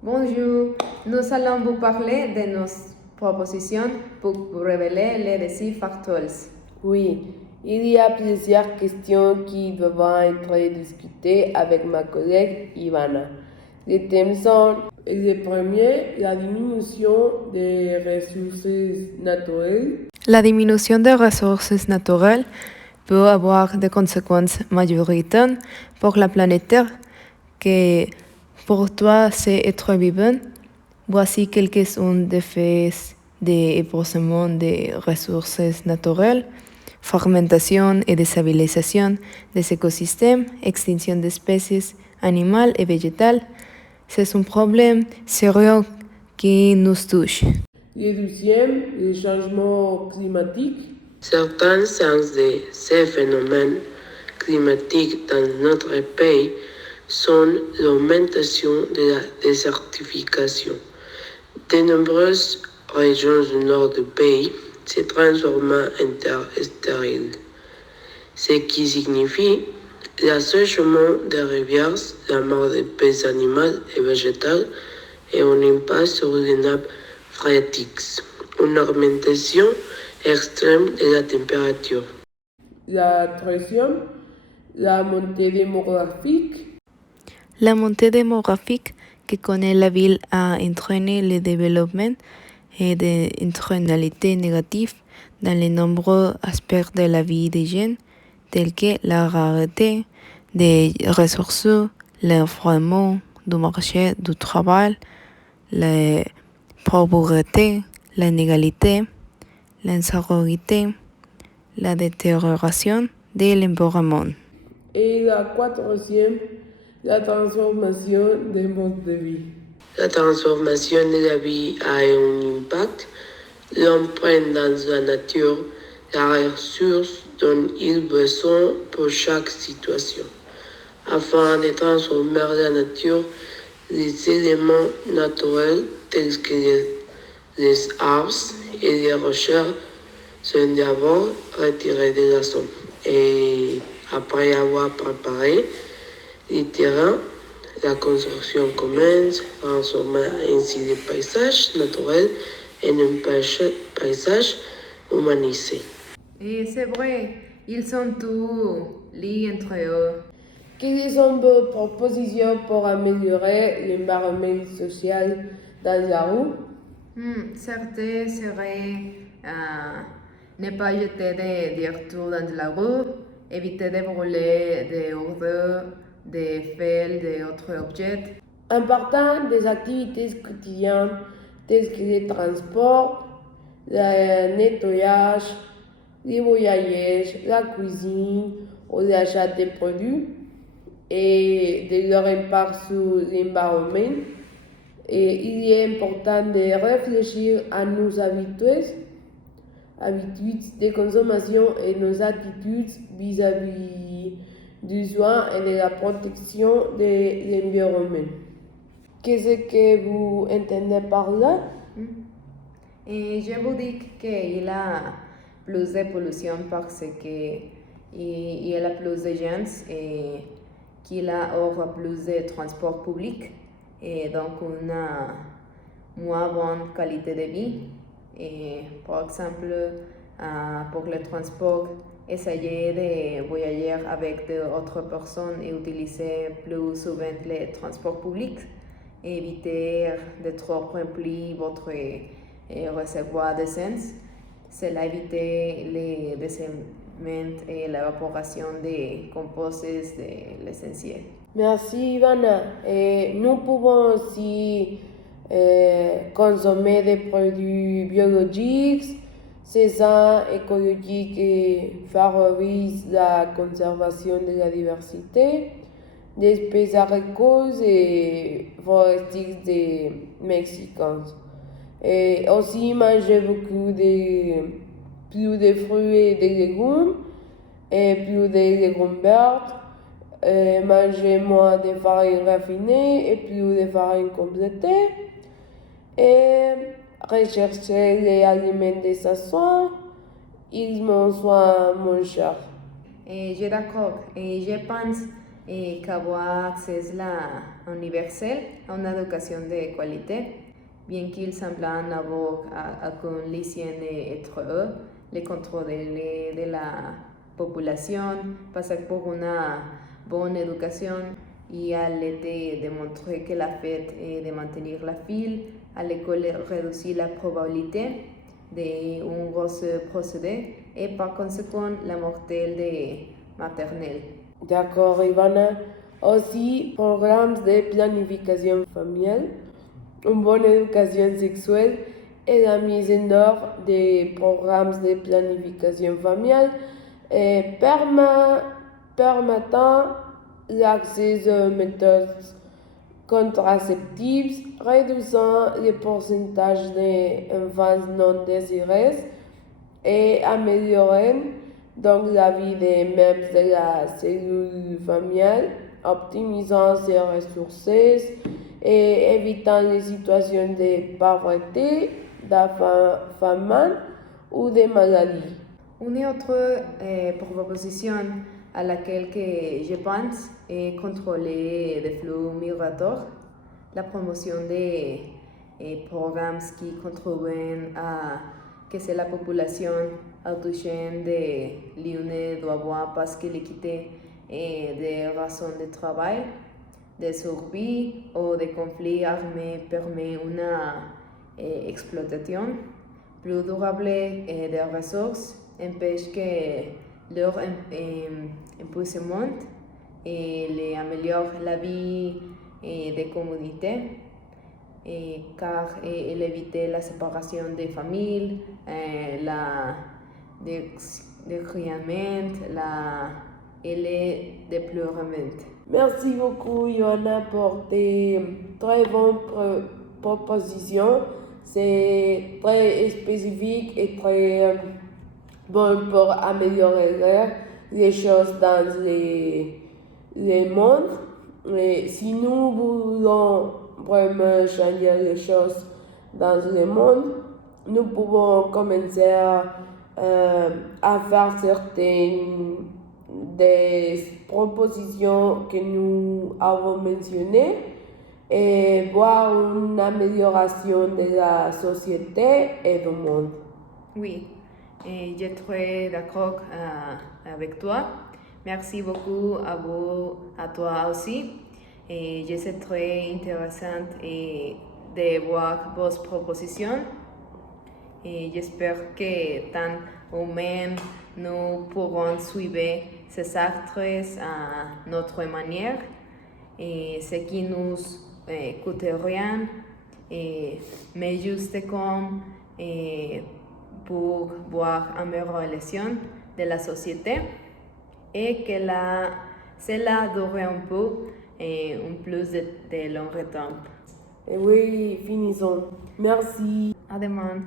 Bonjour, nous allons vous parler de nos propositions pour révéler les décès factuels. Oui, il y a plusieurs questions qui doivent être discutées avec ma collègue Ivana. Les thèmes sont le premier, la diminution des ressources naturelles. La diminution des ressources naturelles peut avoir des conséquences majoritaires pour la planète Terre que pour toi c'est être vivant. Voici quelques-uns des faits d'épuisement des ressources naturelles, fragmentation et déstabilisation des écosystèmes, extinction d'espèces animales et végétales. C'est un problème sérieux qui nous touche. Le deuxième, le changement climatique. Certains sens de ces phénomènes climatiques dans notre pays sont l'augmentation de la désertification. De nombreuses régions du nord du pays se transforment en terres stériles, ce qui signifie l'assèchement des rivières, la mort des espèces animales et végétales et un impact sur les nappes phréatiques, une augmentation extrême de la température. La troisième, la montée démographique. La montée démographique que connaît la ville a entraîné le développement et des internalités négatives dans les nombreux aspects de la vie des jeunes, tels que la rareté des ressources, l'environnement du marché du travail, la pauvreté, l'inégalité, l'insécurité, la détérioration de l'environnement. Et la quatrième, la transformation des modes de vie. La transformation de la vie a un impact. L'homme prend dans la nature la ressource dont il a besoin pour chaque situation. Afin de transformer la nature, les éléments naturels tels que les arbres et les rochers sont d'abord retirés de la zone. Et après avoir préparé les terrains, la construction commence, transformant ainsi les paysages naturels en un paysage humanisé. Et c'est vrai, ils sont tous liés entre eux. Quelles sont vos propositions pour améliorer l'environnement social dans la rue? Certains seraient ne pas jeter des détruits dans la rue, éviter de brûler des ordures, des fils, des autres objets. Important des activités quotidiennes telles que le transport, le nettoyage, les voyages, la cuisine ou l'achat de produits et de leur impact sur l'environnement. Et il est important de réfléchir à nos habitudes de consommation et nos attitudes vis-à-vis du soin et de la protection de l'environnement. Qu'est-ce que vous entendez par là? Et je vous dis qu'il y a plus de pollution parce qu'il y a plus de gens et qu'il y a plus de transport public et donc une moins bonne qualité de vie. Et par exemple, pour le transport, essayer de voyager avec d'autres personnes et utiliser plus souvent les transports publics. Éviter de trop remplir votre réservoir d'essence. Cela éviter les décements et l'évaporation des composés de l'essentiel. Merci Ivana. Et nous pouvons aussi consommer des produits biologiques, sains, écologiques et favorisent la conservation de la diversité des espèces agricoles et forestières des Mexicains. Et aussi manger plus de fruits et de légumes et plus de légumes verts. Manger moins de farine raffinée et plus de farine complétée. Et rechercher les aliments de saison, ils m'en sont moins chers. Et je suis d'accord. Et je pense qu'avoir accès universelle, une éducation de qualité, bien qu'il semble avoir aucune l'hygiène entre eux, le contrôle de la population, passer pour une bonne éducation et à l'aide de montrer que la fête de maintenir la fille à l'école réduit la probabilité d'un gros procédé et par conséquent la mortalité maternelle. D'accord, Ivana. Aussi, programmes de planification familiale, une bonne éducation sexuelle et la mise en œuvre des programmes de planification familiale permettant l'accès aux méthodes contraceptives, réduisant le pourcentage d'enfants non désirés et améliorant donc la vie des membres de la cellule familiale, optimisant ses ressources et évitant les situations de pauvreté, d'affamement ou de maladie. Une autre proposition à laquelle que je pense est contrôler les flux migratoires, la promotion des programmes qui contribuent à que la population autochtone de l'Union doit avoir parce que l'équité des raisons de travail, de survie ou de conflits armés permet une exploitation plus durable des ressources, empêche que leur épuisement et améliore la vie des communautés. Car elle évite la séparation des familles, la décriement et le déploiement. Merci beaucoup, Johanna, pour tes très bonnes propositions. C'est très spécifique et très bon pour améliorer les choses dans les mondes. Et si nous voulons vraiment changer les choses dans le monde, nous pouvons commencer à faire certaines des propositions que nous avons mentionnées et voir une amélioration de la société et du monde. Oui, je suis très d'accord avec toi. Merci beaucoup à toi aussi. Et je suis très intéressante de voir vos propositions. Et j'espère que tant humains nous pourrons suivre ces actes à notre manière, et ce qui nous coûte rien, mais juste comme pour voir amélioration de la société et que cela dure un peu un plus de long temps. Et oui, finissons. Merci. À demain.